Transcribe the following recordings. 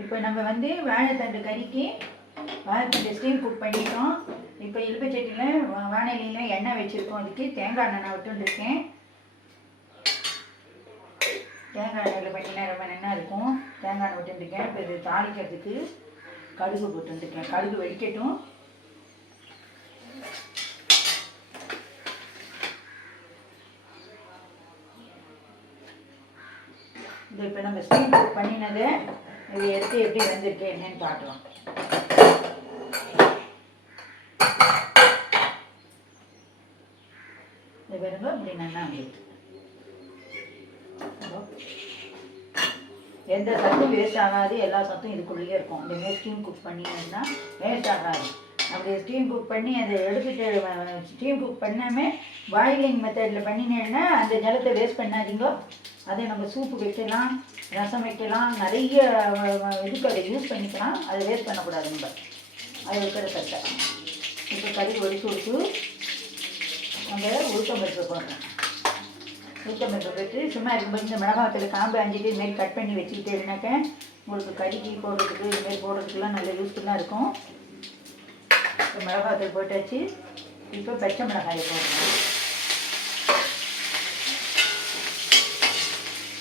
இப்போ நம்ம வந்து வாழைத்தண்டு கறிக்கு வாழைத்தண்டு ஸ்டீம் குக் பண்ணிட்டோம். இப்போ இலுப்பச்சட்டியில் வானலியில் எண்ணெய் வச்சுருக்கோம். அதுக்கு தேங்காய் எண்ணெய் நான் விட்டுருக்கேன். தேங்காய் எண்ணெயில் பண்ணினா ரொம்ப நல்லா இருக்கும். தேங்காய் எண்ணெய் விட்டுருக்கேன். இப்போ இது தாளிக்கிறதுக்கு கடுகு போட்டுருக்கேன். கடுகு வெடிக்கட்டும். இது இப்போ நம்ம ஸ்டீம் குக் பண்ணினதை இது எடுத்து எப்படி வந்திருக்கு என்னன்னு பார்க்கலாம். இது பாருங்க இப்படி நல்லா வந்துருக்கு. எந்த சத்தும் வேஸ்ட் ஆகாது. எல்லா சத்தும் இதுக்குள்ளேயே இருக்கும். இந்த ஸ்டீம் குக் பண்ணிங்கன்னா வேஸ்ட் ஆகாது. அப்படி ஸ்டீம் குக் பண்ணி அதை எடுத்துகிட்டு ஸ்டீம் குக் பண்ணாமல் பாயிலிங் மெத்தடில் பண்ணினேன்னா அந்த ஜலத்தை வேஸ்ட் பண்ணாதீங்க. அதை நம்ம சூப்பு வைக்கலாம், ரசம் வைக்கலாம், நிறைய இதுக்கு அதை யூஸ் பண்ணிக்கலாம். அதை வேஸ்ட் பண்ணக்கூடாது. நம்ம அது இருக்கிற சட்டை இப்போ கடுகு ஒடிச்சு விட்டு அந்த உளுத்தம்பருப்பு போடுறோம். உளுத்தம்பருப்பு போட்டு சும்மா இருக்கும்போது இந்த மிளகாத்தில் காம்பு அஞ்சிட்டு இதுமாரி கட் பண்ணி வச்சுக்கிட்டேன்னாக்க உங்களுக்கு கறிக்கு போடுறதுக்கு இதுமாரி போடுறதுக்குலாம் நல்ல யூஸ்ஃபுல்லாக இருக்கும். இப்போ மிளகாத்தூள் போட்டாச்சு. இப்போ பச்சை மிளகாயை போடுறோம்.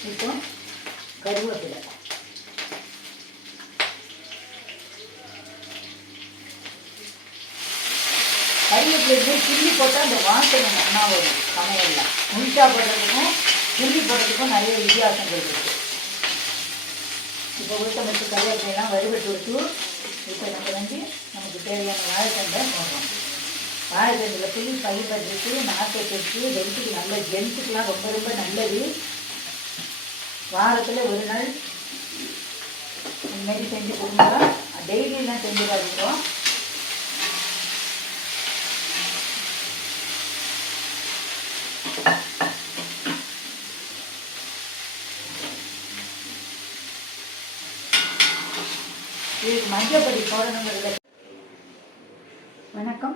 இப்போ கருவேப்பிலை, கருவேப்பிலை கிள்ளி போட்டால் அந்த வாசனை நல்லா வரும். சமையலில் முழுசா போடுறதுக்கும் கிள்ளி போடுறதுக்கும் நிறைய வித்தியாசங்கள் இருக்குது. இப்போ உளுத்தம்பருப்பு கருவேப்பிலையெல்லாம் வறுபட்டு விட்டு இப்போ நம்ம வந்து நமக்கு தேவையான வாழைத்தண்டை போடுறோம். வாழைத்தண்டில் புளி ஃபைபர் இருக்குது, நார்ச்சத்து இருக்குது. ஹெல்த்துக்கு நல்ல ஜென்ஸுக்கெலாம் ரொம்ப ரொம்ப நல்லது. வாரத்தில் ஒரு நாள் இந்தமாரி செஞ்சு கொடுங்க. டெய்லியெலாம் செஞ்சுடாதீங்க. இதுக்கு மஞ்சள் பொடி போடணுங்கிறதுல. வணக்கம்,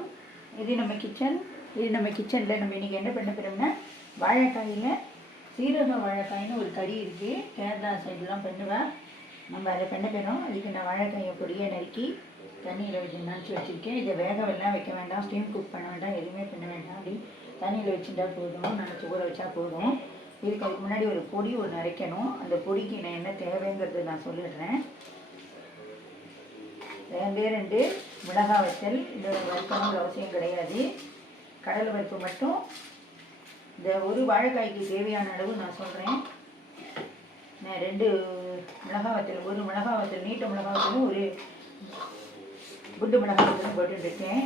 இது நம்ம கிச்சன். இது நம்ம கிச்சனில் நம்ம இன்றைக்கி என்ன பண்ண போகிறோம்னா வாழைக்காயில் சீரக வாழைக்காயின்னு ஒரு கறி இருக்குது. கேரளா சைடெலாம் பண்ணுவேன். நம்ம அதை பண்ண போகிறோம். அதுக்கு நான் வாழைக்காயை பொடியை நறுக்கி தண்ணியில் வச்சு நினச்சி வச்சுருக்கேன். இதை வேகவெல்லாம் வைக்க வேண்டாம், ஸ்டீம் குக் பண்ண வேண்டாம், எதுவுமே பண்ண வேண்டாம். அப்படி தண்ணியில் வச்சுட்டா போதும், நினச்சி ஊற வச்சா போதும். இதுக்கு அதுக்கு முன்னாடி ஒரு பொடி ஒன்று அரைக்கணும். அந்த பொடிக்கு நான் என்ன தேவைங்கிறது நான் சொல்லிடுறேன். 2 மிளகாய் வத்தல். இது வறுக்கணுங்கிற அவசியம் கிடையாது. கடலை பருப்பு மட்டும். இந்த ஒரு வாழைக்காய்க்கு தேவையான அளவு நான் சொல்கிறேன். நான் 2 மிளகாய் வத்தல், ஒரு மிளகாய் வத்தல் நீட்ட மிளகாய் வத்தலும் ஒரு குண்டு மிளகாய் வத்தலும் போட்டுருக்கேன்.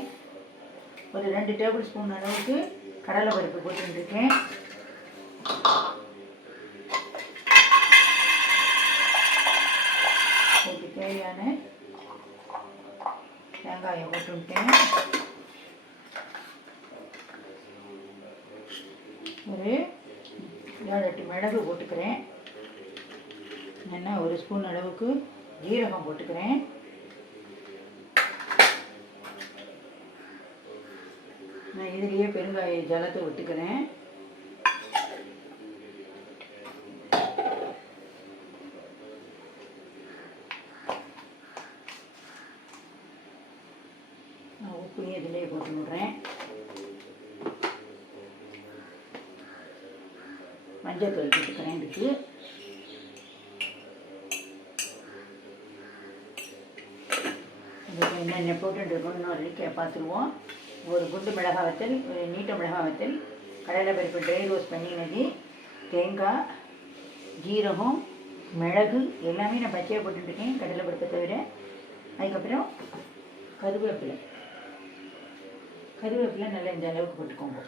ஒரு 2 டேபிள் ஸ்பூன் அளவுக்கு கடலை பருப்பு போட்டுருக்கேன். அதுக்கு தேவையான தேங்காயை போட்டுருக்கேன். ஒரு 7-8 மிளகு போட்டுக்கிறேன். என்ன ஒரு ஸ்பூன் அளவுக்கு ஜீரகம் போட்டுக்கிறேன். நான் இதுலேயே பெருங்காய ஜலத்தை விட்டுக்கிறேன். நான் உப்பையும் இதிலேயே போட்டு விடுறேன். மஞ்சள் தூள் போட்டுக்கிறேன். இதுக்கு என்னென்ன போட்டுருக்கோம் இன்னொரு பார்த்துருவோம். ஒரு குண்டு மிளகாய் வத்தல், ஒரு நீட்ட மிளகாய் வத்தல், கடலை பருப்பு ட்ரை ரோஸ்ட் பண்ணினது, தேங்காய், ஜீரகம், மிளகு எல்லாமே நான் பச்சையாக போட்டுருக்கேன் கடலை பருப்பை தவிர. அதுக்கப்புறம் கருவேப்பிலை நல்லா இந்த அளவுக்கு போட்டுக்கோங்க.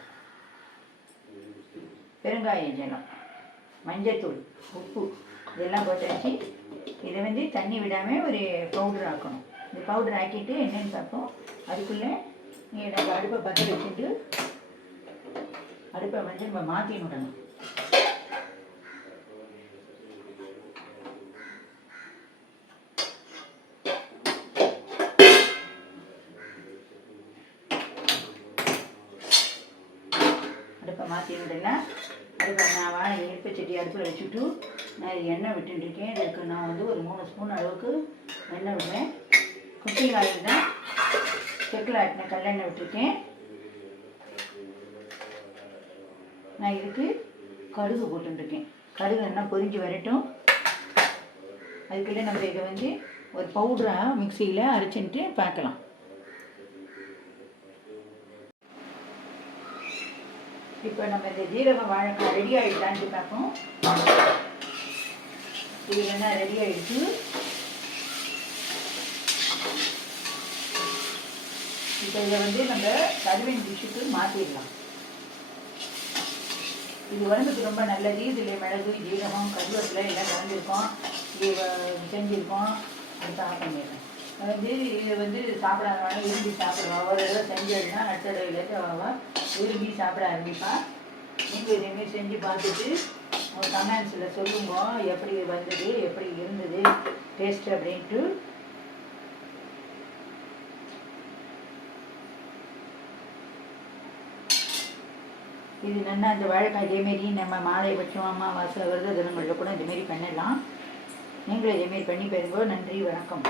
பெருங்காய ஜலம், மஞ்சத்தூள், உப்பு இதெல்லாம் போட்டாச்சு. இதை வந்து தண்ணி விடாமல் ஒரு பவுடர் ஆக்கணும். இந்த பவுடர் ஆக்கிட்டு என்னென்னு பார்ப்போம். அதுக்குள்ளே நம்ம அடுப்பை பற்ற வச்சுட்டு அடுப்பை வந்து நம்ம மாற்றி விடணும். அடுப்பை மாற்றி விடலாம். அடுப்பை நான் வாழை இழுப்பச்சட்டி அடுப்பில் வச்சுட்டு நான் எண்ணெய் விட்டுருக்கேன். இதுக்கு நான் வந்து ஒரு 3 ஸ்பூன் அளவுக்கு எண்ணெய் விடுறேன். குக்கிங் ஆயில் தான், செக்கில் ஆட்டின கல்லெண்ணெய் விட்டுருக்கேன். நான் இதுக்கு கடுகு போட்டுருக்கேன். கடுகு என்ன பொரிஞ்சு வரட்டும். அதுக்குள்ளே நம்ம இதை வந்து ஒரு பவுடராக மிக்சியில் அரைச்சிட்டு பார்க்கலாம். இப்போ நம்ம இந்த ஜீரகம் வாழைக்காய் ரெடி ஆகிடலான்ட்டு பார்ப்போம். இது என்ன ரெடி ஆகிடுச்சு. இப்போ இதை வந்து நம்ம கருவின் டிஷ்ஷுக்கு மாற்றிடலாம். இது உடம்புக்கு ரொம்ப நல்லது. இதில் மிளகு, ஜீரகம், கருவேப்பிலை எல்லாம் கலந்துருக்கோம். இது செஞ்சுருக்கோம். அடுத்து ஆஃப் பண்ணிடுறேன். வந்து இது வந்து சாப்பிடாதவங்க விரும்பி சாப்பிடுவான். ஒரு தடவை செஞ்சதுன்னா அடுத்த தடவைலேருந்து அவன் விரும்பி சாப்பிட ஆரம்பிப்பான். நீங்கள் இதேமாரி செஞ்சு பார்த்துட்டு உங்கள் கமெண்ட்ஸில் சொல்லுங்க எப்படி வந்தது, எப்படி இருந்தது டேஸ்ட்டு அப்படின்ட்டு. இது நல்லா இந்த வாழைக்காய் இதேமாரி நம்ம மாலை பட்சம் அமாவாசை விரத தினங்களில் கூட இதேமாரி பண்ணலாம். நீங்களும் இதேமாரி பண்ணி பாருங்க. நன்றி, வணக்கம்.